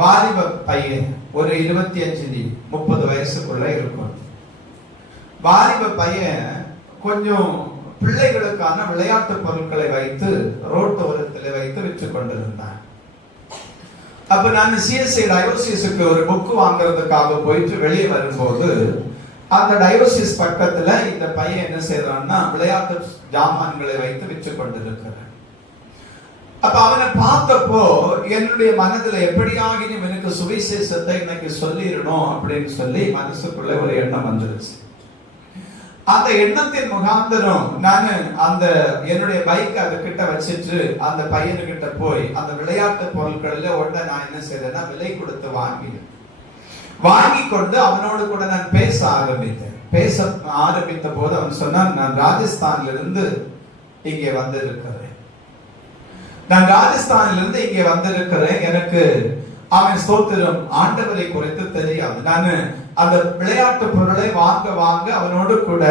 வாலிப பையன், ஒரு 25-30 வயசுக்குள்ள இருக்கும். வாலிப பையன் கொஞ்சம் பிள்ளைகளுக்கான விளையாட்டு பொருட்களை வைத்து ரோட்டோரத்தில் வைத்து விற்று கொண்டிருந்தான். அப்ப நான் சிஎஸ்ஐ டயோசிஸுக்கு ஒரு புக் வாங்குறதுக்காக போயிட்டு வெளியே வரும்போது அந்த டயோசிஸ் பக்கத்துல இந்த பையன் என்ன செய்யறான்னா விளையாட்டு ஜாமான்களை வைத்து விற்று கொண்டிருக்கிறான். அப்ப அவனை பார்த்தப்போ என்னுடைய மனதுல எப்படியாகினும் எனக்கு சுவிசேஷத்தை இன்னைக்கு சொல்லிடணும் அப்படின்னு சொல்லி மனசுக்குள்ள ஒரு எண்ணம் வந்துருச்சு. அந்த எண்ணத்தின் முகாந்தரம் நானு அந்த என்னுடைய பைக் அது கிட்ட வச்சிட்டு அந்த பையனுக்கிட்ட போய் அந்த விளையாட்டு பொருட்கள்ல ஒன்றை நான் என்ன செய்தேன்னா விலை கொடுத்து வாங்கி கொண்டு அவனோடு கூட நான் பேச ஆரம்பித்தேன். பேச ஆரம்பித்த போது அவன் சொன்னான், நான் ராஜஸ்தான்ல இருந்து இங்கே வந்திருக்கிறேன். எனக்கு அவன் ஸ்தோத்திரம் ஆண்டவரை குறித்து தெரியாது. நான் அந்த விளையாட்டு பொருளை வாங்க அவனோடு கூட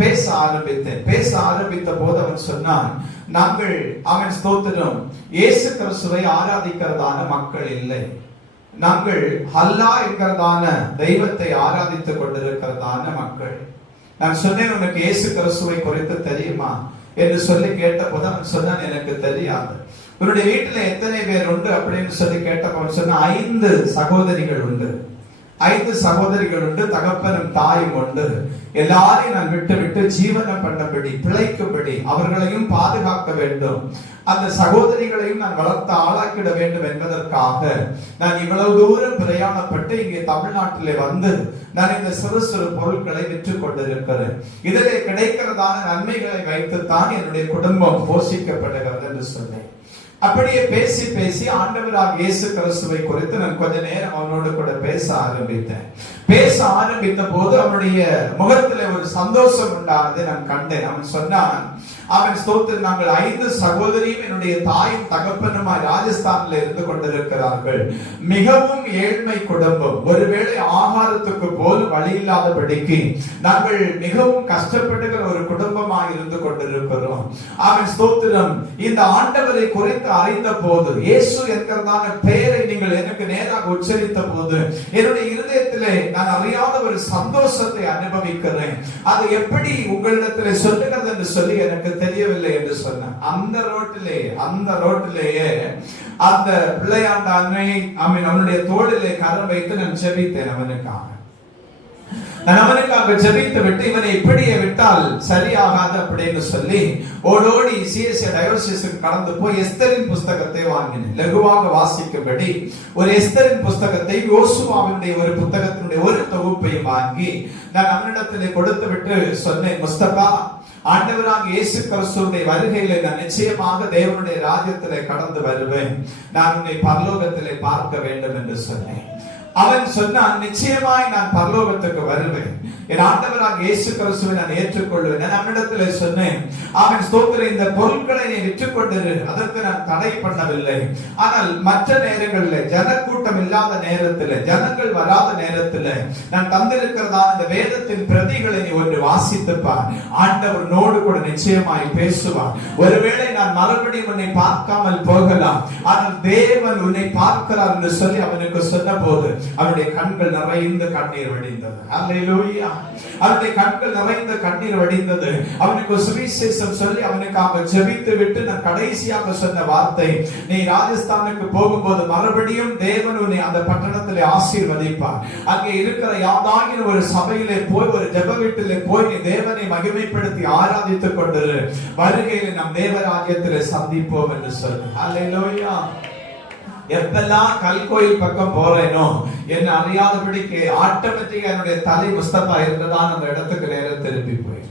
பேச ஆரம்பித்த போது அவன் சொன்னான், நாங்கள் அவன் ஸ்தோத்திரம் இயேசு கிறிஸ்துவை ஆராதிக்கிறதான மக்கள் இல்லை, நாங்கள் அல்லாஹ் என்கிறதான தெய்வத்தை ஆராதித்துக் கொண்டிருக்கிறதான மக்கள். நான் சொன்னேன், உனக்கு இயேசு கிறிஸ்துவை குறித்து தெரியுமா என்று சொல்லி கேட்ட போது அவன் சொன்னான், எனக்கு தெரியாது. உன்னுடைய வீட்டுல எத்தனை பேர் உண்டு அப்படின்னு சொல்லி கேட்டப்ப சொன்ன 5 சகோதரிகள் உண்டு. 5 சகோதரிகள் உண்டு, தகப்பனும் தாயும் உண்டு. எல்லாரையும் நான் விட்டு ஜீவனம் பண்ணபடி பிழைக்கும்படி அவர்களையும் பாதுகாக்க வேண்டும், அந்த சகோதரிகளையும் நான் வளர்த்து ஆளாக்கிட வேண்டும் என்பதற்காக நான் இவ்வளவு தூரம் பிரயாணப்பட்டு இங்கே தமிழ்நாட்டிலே வந்து நான் இந்த சிறு சிறு பொருட்களை விற்று கொண்டிருக்கிறேன். இதிலே கிடைக்கிறதான நன்மைகளை வைத்துத்தான் என்னுடைய குடும்பம் போஷிக்கப்படுகிறது என்று சொன்னேன். அப்படியே பேசி ஆண்டவராக இயேசு கிறிஸ்துவை குறித்து நான் கொஞ்ச நேரம் அவனோடு கூட பேச ஆரம்பித்த போது அவனுடைய முகத்துல ஒரு சந்தோஷம் உண்டானதை நான் கண்டேன். அவன் சொன்னான், அவன் ஸ்தோத்திரம் நாங்கள் 5 சகோதரியும் என்னுடைய தாயும் தகப்பனுமாய் ராஜஸ்தான்ல இருந்து கொண்டிருக்கிறார்கள். மிகவும் ஏழ்மை குடும்பம், ஒருவேளை ஆகாரத்துக்கு போல் வழி இல்லாதபடிக்கு நாங்கள் மிகவும் கஷ்டப்படுகிற ஒரு குடும்பமாய் இருந்து கொண்டிருக்கிறோம். அவன் ஸ்தோத்திரம் இந்த ஆண்டவரை குறித்து அறிந்த போது, இயேசு என்கிறதான பெயரை நீங்கள் எனக்கு நேராக உச்சரித்த போது என்னுடைய இருதயத்திலே நான் அறியாத ஒரு சந்தோஷத்தை அனுபவிக்கிறேன். அதை எப்படி உங்களிடத்திலே சொல்லுகிறது என்று சொல்லி எனக்கு தெரியவில்லை என்று சொன்ன அந்த ரோட்டிலேயே அந்த பிள்ளையாண்ட அன்னையை அவனுடைய தோளிலே கரம் வைத்து நான் ஜெபித்தேன். அவனுக்காக ஜெபித்து விட்டு இவனை இப்படியே விட்டால் சரியாகாது அப்படின்னு சொல்லி ஓடோடி சிஎஸ்ஐ டயோசிஸுக்கு கடந்து போய் எஸ்தரின் புஸ்தகத்தை வாங்கினேன். லகுவாக வாசிக்கும்படி ஒரு எஸ்தரின் புஸ்தகத்தை, யோசுவாவினுடைய ஒரு புத்தகத்தினுடைய ஒரு தொகுப்பையும் வாங்கி நான் அவனிடத்திலே கொடுத்து விட்டு சொன்னேன், முஸ்தபா, ஆண்டவராக இயேசு கிறிஸ்துவினுடைய வருகையிலே நான் நிச்சயமாக தேவனுடைய ராஜ்யத்திலே கடந்து வருவேன், நான் உன்னை பரலோகத்திலே பார்க்க வேண்டும் என்று சொன்னேன். அவன் சொன்னான், நிச்சயமாய் நான் பரலோகத்துக்கு வருவேன், என் ஆண்டவராக இயேசு கிறிஸ்துவை நான் ஏற்றுக்கொள்வேன். நான் அவனிடத்திலே சொன்னேன், அவன் ஸ்தோத்திரம் இந்த பொருட்களை நீ விற்றுக்கொண்டிரு, அதற்கு நான் தடை பண்ணவில்லை. ஆனால் மற்ற நேரங்களில், ஜனக்கூட்டம் இல்லாத நேரத்தில், ஜனங்கள் வராத நேரத்தில் நான் தந்திருக்கிறதான இந்த வேதத்தின் பிரதிகளை நீ ஒன்று வாசித்துப்பார், ஆண்டவர் நோடு கூட நிச்சயமாய் பேசுவார். ஒருவேளை நான் மறுபடியும் உன்னை பார்க்காமல் போகலாம், ஆனால் தேவன் உன்னை பார்க்கிறார் என்று சொல்லி அவனுக்கு சொன்ன போது அவனுடைய கண்கள் நிறைந்து கண்ணீர் வடிந்தது. அல்லேலூயா. அவனுடைய கண்கள் நிறைந்த கண்ணீர் வடிந்தது. அவனுக்கு சுவிசேஷம் சொல்லி அவனுக்காக ஜெபித்து விட்டு நான் கடைசியாக சொன்ன வார்த்தை, நீ ராஜஸ்தானுக்கு போகும்போது மறுபடியும் தேவன் உன்னை அந்த பட்டணத்திலே ஆசீர்வதிப்பார். அங்கே இருக்கிற யாதாகின ஒரு சபையிலே போய், ஒரு ஜெப வீட்டிலே போய் நீ தேவனை மகிமைப்படுத்தி ஆராதித்துக் கொண்டிரு, வருகையில் நம் தேவராஜ்யத்திலே சந்திப்போம் என்று சொல்லு. அல்லேலூயா. எப்பெல்லாம் கல்கோயில் பக்கம் போறேனோ என்ன அறியாதபடிக்கு ஆட்டோமேட்டிக்கா என்னுடைய தலை முஸ்தபா இருந்ததான் அந்த இடத்துக்கு நேரம் திரும்பி போய்.